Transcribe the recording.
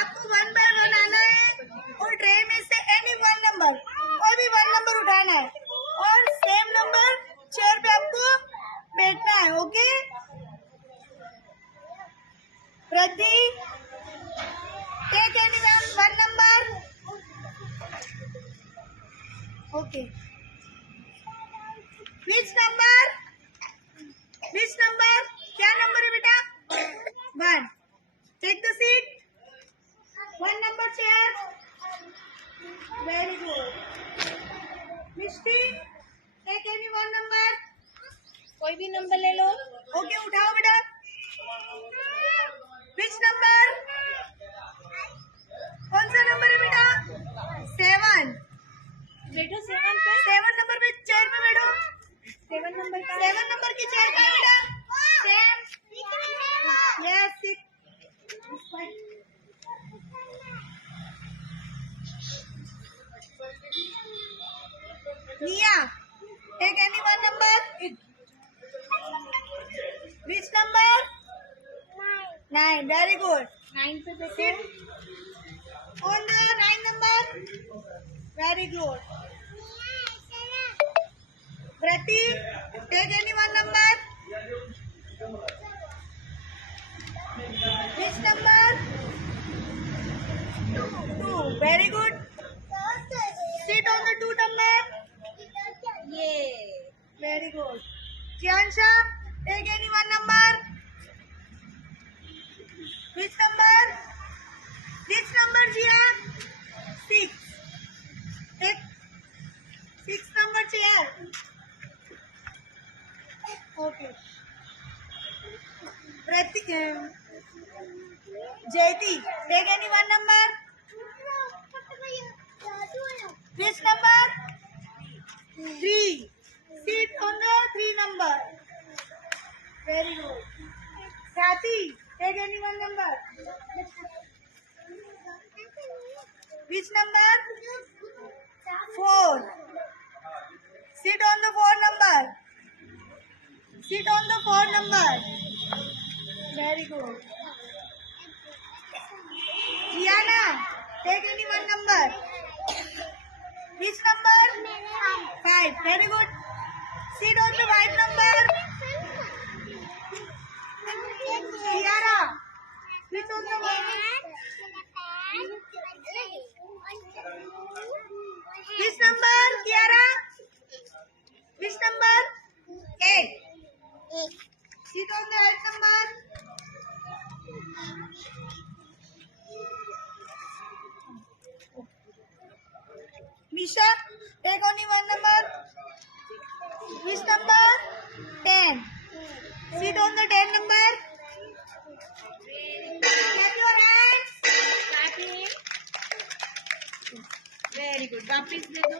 आपको 1 बाय 1 आना है और ट्रे में से एनी 1 नंबर, कोई भी 1 नंबर उठाना है और सेम नंबर चेयर पे आपको बैठना है. Okay Priti, take any 1 number. Okay which number, क्या नंबर है बेटा? 1. Take the seat. 1 number chair. Very good. Mishti take any 1 number. कोई भी नंबर ले लो. ओके उठाओ बेटा. विच नंबर, कौन सा नंबर है बेटा? 7. बैठो 7 पे. 7 नंबर पे चेयर पे बैठो. 7 नंबर का. 7 नंबर की चेयर पे बेटा. Yes 6. Nia, take any 1 number. Which number? 9. Very good. 9 पे बैठो. Sit on the 9 number. Very good. Prati, take any 1 number. Which number? 2. Very good. Sit on the 2 number. ये. Very good. Kiansha, take any 1 number. Which number? Which number, Jia? 6. Take 6 number chair. Okay. Jayati, take any 1 number. Which number? 3. Sit on the 3 number. Very good. Kathy, take any 1 number. Which number? 4. Sit on the 4 number. Sit on the 4 number. Very good. Rihanna, take any 1 number. Which number? 5. Very good. Sit on the white number. Kiara, which on the white? Which number, Kiara? Which number? 8. Sit on the right number. Misha, take only 1 number. Which number? 10. Sit on the 10 number. Get your hands. Very good. वापिस दे दो.